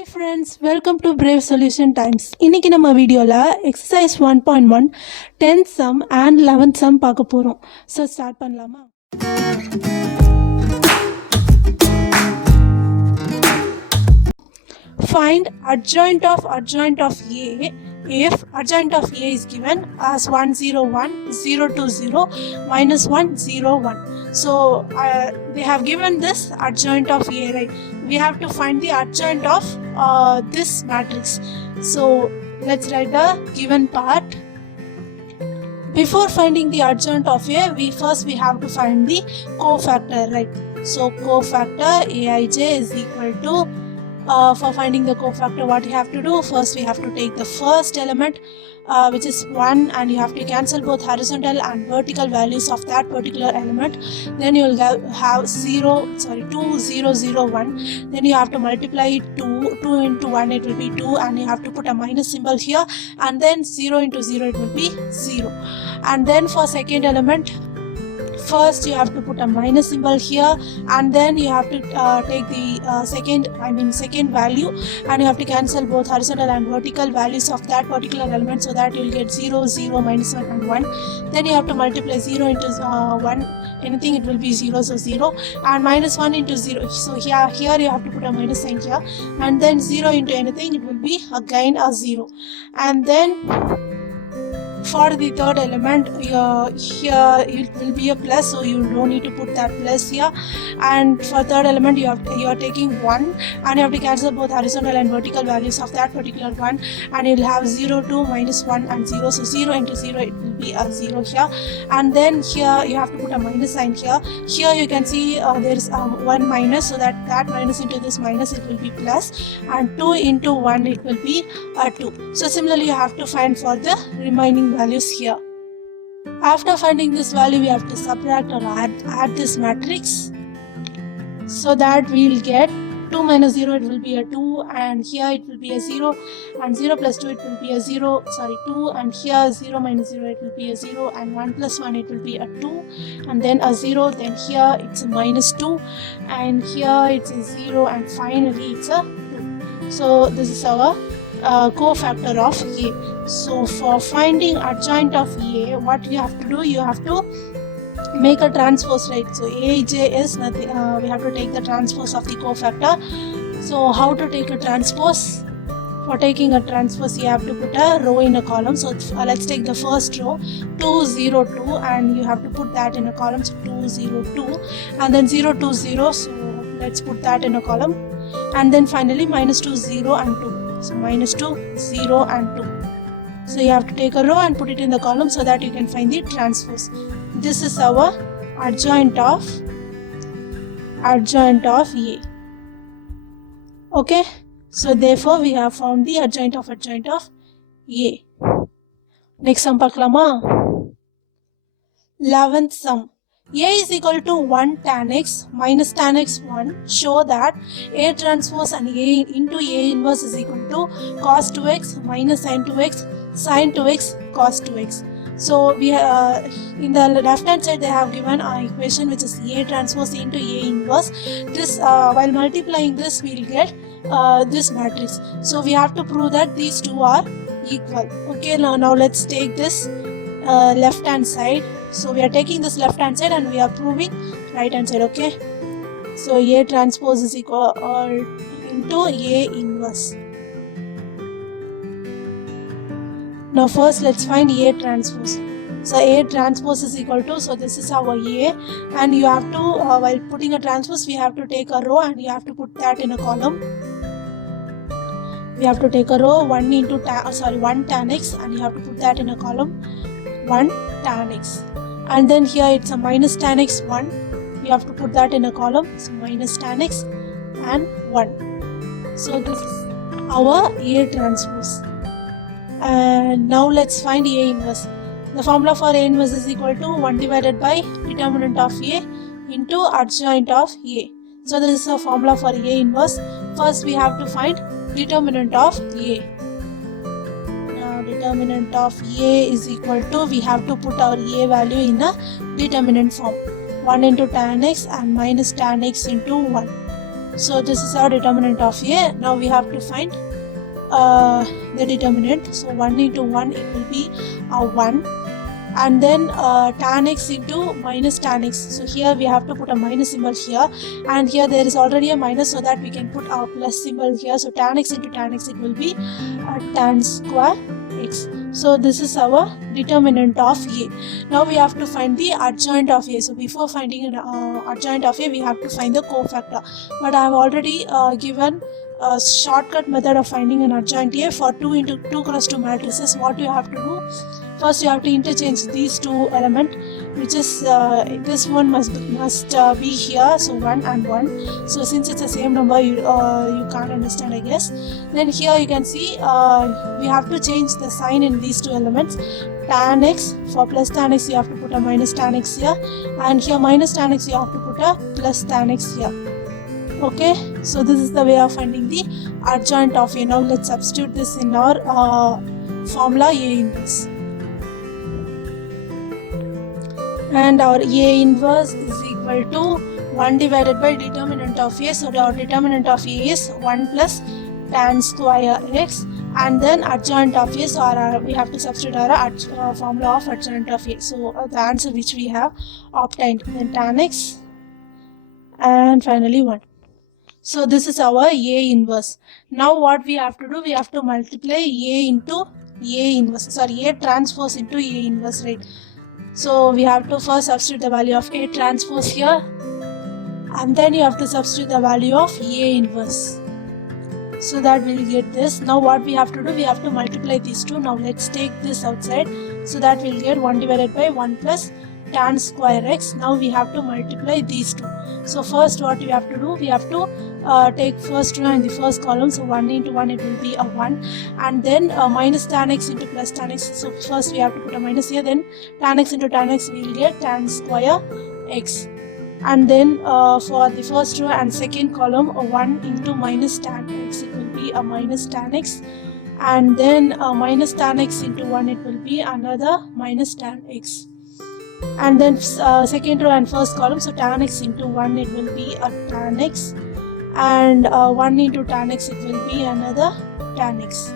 Hi friends, welcome to Brave Solution Times. இன்னைக்கு நம்ம வீடியோல exercise 1.1 10th sum and 11th sum பார்க்க போறோம். So start பண்ணலாமா? Find adjoint of A if adjoint of A is given as 101, 020, minus 101. So they have given this adjoint of A, right? We have to find the adjoint of this matrix. So let's write the given part. Before finding the adjoint of A, we have to find the cofactor, right? So cofactor Aij is equal to for finding the cofactor, what you have to do, first we have to take the first element which is 1, and you have to cancel both horizontal and vertical values of that particular element. Then you will have 2, 0, 0, 1. Then you have to multiply it 2 into 1, it will be 2, and you have to put a minus symbol here, and then 0 into 0, it will be 0. And then for second element, first you have to put a minus symbol here, and then you have to take the second value, and you have to cancel both horizontal and vertical values of that particular element, so that you will get 0, 0, minus 1 and 1. Then you have to multiply 0 into 1, anything it will be 0, so 0, and minus 1 into 0, so here you have to put a minus sign here, and then 0 into anything, it will be again a 0. And then for the third element, here it will be a plus, so you don't need to put that plus here. And for third element, you are taking 1, and you have to cancel both horizontal and vertical values of that particular one, and you'll have 0, 2, minus 1 and 0, so 0 into 0, it will be a 0 here. And then here you have to put a minus sign here. Here you can see there is 1 minus, so that minus into this minus, it will be plus, and 2 into 1, it will be a 2. So similarly you have to find for the remaining values here. After finding this value, we have to subtract or add this matrix, so that we will get 2 minus 0, it will be a 2, and here it will be a 0, and 0 plus 2, it will be a 2, and here 0 minus 0, it will be a 0, and 1 plus 1, it will be a 2, and then a 0, then here it's a minus 2, and here it's a 0, and finally it's a 2. So this is our cofactor of A. So for finding adjoint of A, what you have to do, you have to make a transpose, right? So Aij is nothing, we have to take the transpose of the cofactor. So how to take a transpose? For taking a transpose, you have to put a row in a column. So let's take the first row, 2, 0, 2, and you have to put that in a column, so 2, 0, 2, and then 0, 2, 0, so let's put that in a column, and then finally minus 2, 0 and 2. So minus 2, 0 and 2. So you have to take a row and put it in the column, so that you can find the transpose. This is our adjoint of A. Okay. So therefore we have found the adjoint of A. Next sum பார்க்கலாமா? 11th sum. A is equal to 1 tan x minus tan x 1. Show that A transpose and A into A inverse is equal to cos 2x minus sin 2x sin 2x cos 2x. So we in the left hand side they have given an equation which is A transpose into A inverse. This while multiplying this, we will get this matrix. So we have to prove that these two are equal. Okay, now let's take this left hand side. So we are taking this left hand side and we are proving right hand side. Okay, so A transpose is equal into A inverse. Now first let's find A transpose. So A transpose is equal to, so this is our A, and you have to while putting a transpose, we have to take a row and you have to put that in a column. We have to take a row, 1 tan x, and you have to put that in a column, 1 tan x. And then here it's a minus tan x 1, you have to put that in a column, so minus tan x and 1. So this is our A transpose. And now let's find A inverse. The formula for A inverse is equal to 1 divided by determinant of A into adjoint of A. So this is a formula for A inverse. First we have to find determinant of A. Determinant of A is equal to, we have to put our A value in a determinant form, 1 into tan x and minus tan x into 1. So this is our determinant of A. Now we have to find the determinant. So 1 into 1, it will be 1, and then tan x into minus tan x. So here we have to put a minus symbol here, and here there is already a minus, so that we can put our plus symbol here. So tan x into tan x, it will be tan square x. So this is our determinant of A. Now we have to find the adjoint of A. So before finding an adjoint of A, we have to find the cofactor. But I have already given a shortcut method of finding an adjoint A for 2 into 2 cross 2 matrices. What you have to do? First, you have to interchange these two elements, which is this one must be here. So 1 and 1. So since it's the same number, you can't understand, I guess. Then here you can see we have to change the sign in these two elements. Tan x, for plus tan x you have to put a minus tan x here, and here minus tan x you have to put a plus tan x here. Okay, so this is the way of finding the adjoint of A. Now let's substitute this in our formula A inverse. And our A inverse is equal to 1 divided by determinant of A. So our determinant of A is 1 plus tan square x, and then adjoint of A. So we have to substitute our formula of adjoint of A. So the answer which we have obtained, then tan x, and finally 1. So this is our A inverse. Now what we have to do? We have to multiply A into A inverse. Sorry, A transpose into A inverse, right? So we have to first substitute the value of A transpose here, and then you have to substitute the value of A inverse. So that we'll get this. Now what we have to do? We have to multiply these two. Now let's take this outside. So that we'll get 1 divided by 1 plus tan square x. Now we have to multiply these two. So first what we have to do? We have to take first row in the first column. So 1 into 1, it will be a 1, and then minus tan x into plus tan x. So first we have to put a minus here, then tan x into tan x, we will get tan square x. And then for the first row and second column, 1 into minus tan x, it will be a minus tan x, and then minus tan x into 1, it will be another minus tan x. And then second row and first column, so tan x into 1, it will be a tan x, and 1 into tan x, it will be another tan x.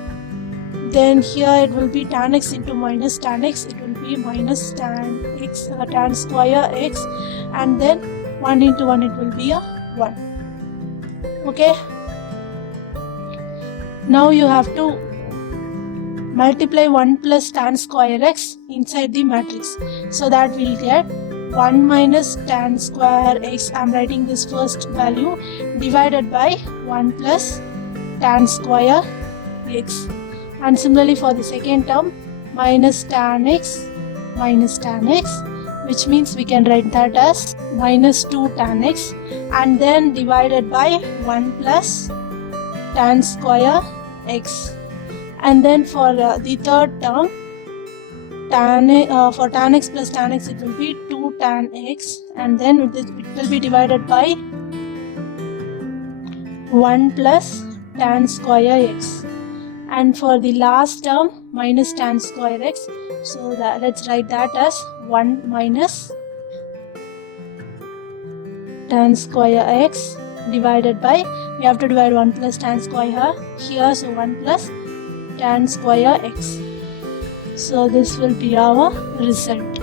Then here it will be tan x into minus tan x, it will be minus tan x, tan square x, and then 1 into 1, it will be a 1. Okay, now you have to multiply 1 plus tan square x inside the matrix. So that we'll get 1 minus tan square x, I'm writing this first value, divided by 1 plus tan square x. And similarly for the second term, minus tan x, which means we can write that as minus 2 tan x, and then divided by 1 plus tan square x. And then for the third term, for tan x plus tan x, it will be 2 tan x, and then it will be divided by 1 plus tan square x. And for the last term, minus tan square x, so let's write that as 1 minus tan square x divided by, we have to divide 1 plus tan square here, so 1 plus tan square x. So this will be our result.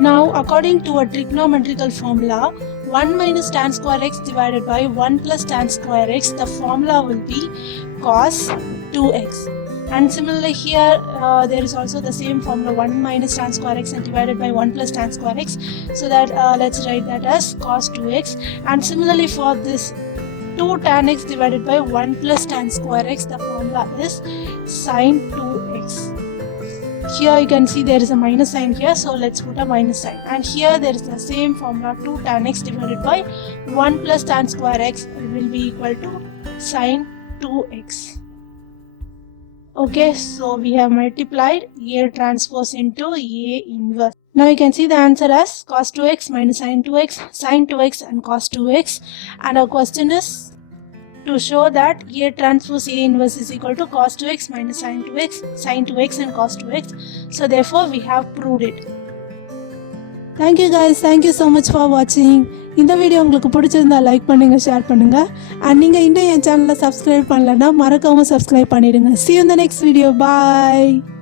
Now according to a trigonometrical formula, 1 minus tan square x divided by 1 plus tan square x, the formula will be cos 2x. And similarly here there is also the same formula, 1 minus tan square x and divided by 1 plus tan square x. So that let's write that as cos 2x. And similarly for this 2 tan x divided by 1 plus tan square x, the formula is sin 2x. Here you can see there is a minus sign here, so let's put a minus sign. And here there is the same formula, 2 tan x divided by 1 plus tan square x will be equal to sin 2x. Okay, so we have multiplied A transpose into A inverse. Now you can see the answer as cos 2x minus sin 2x, sin 2x and cos 2x. And our question is to show that A transpose A inverse is equal to cos 2x minus sin 2x and cos 2x. So therefore we have proved it. Thank you guys. Thank you so much for watching. இந்த video உங்களுக்கு பிடிச்சிருந்தா like பண்ணுங்கள், share பண்ணுங்கள். And நீங்கள் இன்னும் என் சேனலை subscribe பண்ணலன்னா மறக்காமல் சப்ஸ்கிரைப் பண்ணிவிடுங்க. See you in the next video. Bye.